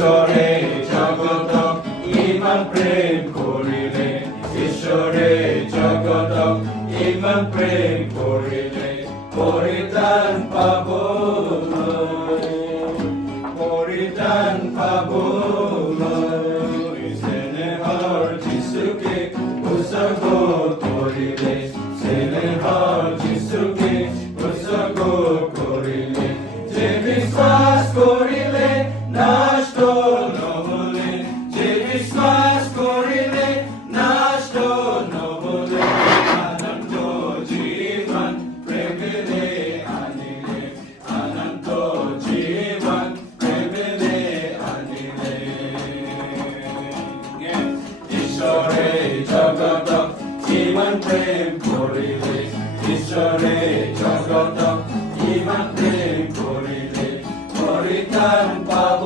ঈশ্বরে জগত ইমান প্রেম করিলে ঈশ্বরে জগত ইমান প্রেম করিলে পরিত্রাণ পাব পরিত্রাণ পাব স্নেহৰ যিশুকে উৎসৰ্গ কৰিলে স্নেহৰ যিশুকে উৎসৰ্গ কৰিলে যে বিশ্বাস কৰিলে নষ্ট নহ'লে যে বিশ্বাস কৰিলে নষ্ট নহ'লে অনন্ত জীৱন প্ৰেমেৰে আনিলে অনন্ত জীৱন প্ৰেমেৰে আনিলে ঈশ্বৰে জগতক ইমান প্ৰেম কৰিলে ঈশ্বৰে জগতক ইমান প্ৰেম কৰিলে পরিত্রাণ পাব